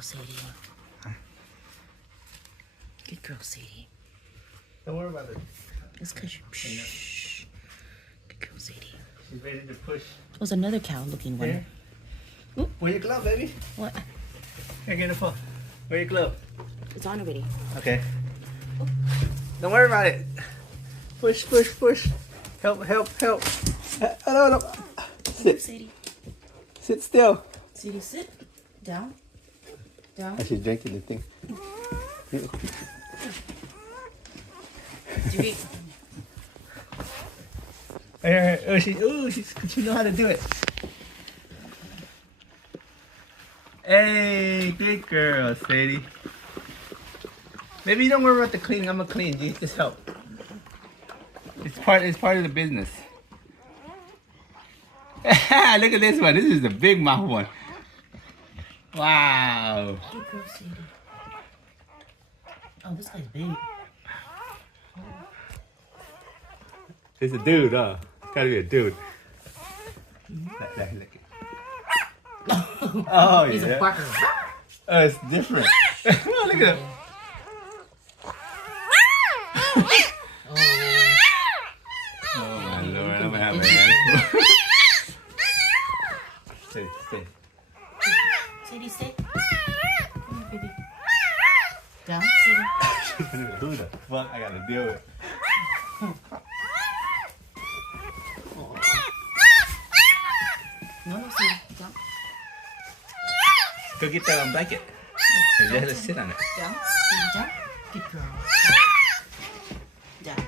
girl, Sadie. Good girl, Sadie. Don't worry about it. It's because you. Shh. Good girl, Sadie. She's ready to push. There's another cow looking one. Here. Wear your glove, baby. What? Here, get the phone. Wear your glove. It's on already. Okay. Don't worry about it. Push, push, push. Help, help, help. No. Sit. Sadie. Sit still. Sadie, sit. Down. Down. She's drinking the thing. Judy. She know how to do it. Hey, good girl, Sadie. Maybe you don't worry about the cleaning. I'm gonna clean. You just help. It's part of the business. Look at this one. This is the big mouth one. Wow. Good girl, Sadie. Oh, this guy's big. It's a dude, huh? Gotta be a dude. Oh, He's yeah. a barker. Oh, it's different. Look at him. Oh my lord, I'm gonna have a handful. Stay. Sadie, stay. Come here, baby. Down, Sadie. Who the fuck I gotta deal with? No, Sadie. Down. Go get that blanket. And let her sit on it. Down. Sadie, down. Good girl. Down.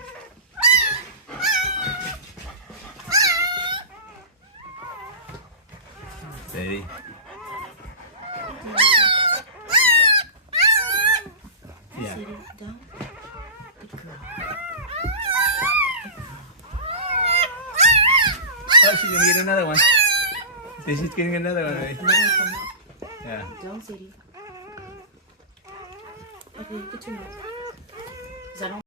Steady. Yeah. Sadie, down. Good girl. Oh, she's gonna get another one. See, she's getting another one. Right? Another one coming up. Yeah. Down, Sadie. Okay, good to know. Is that all?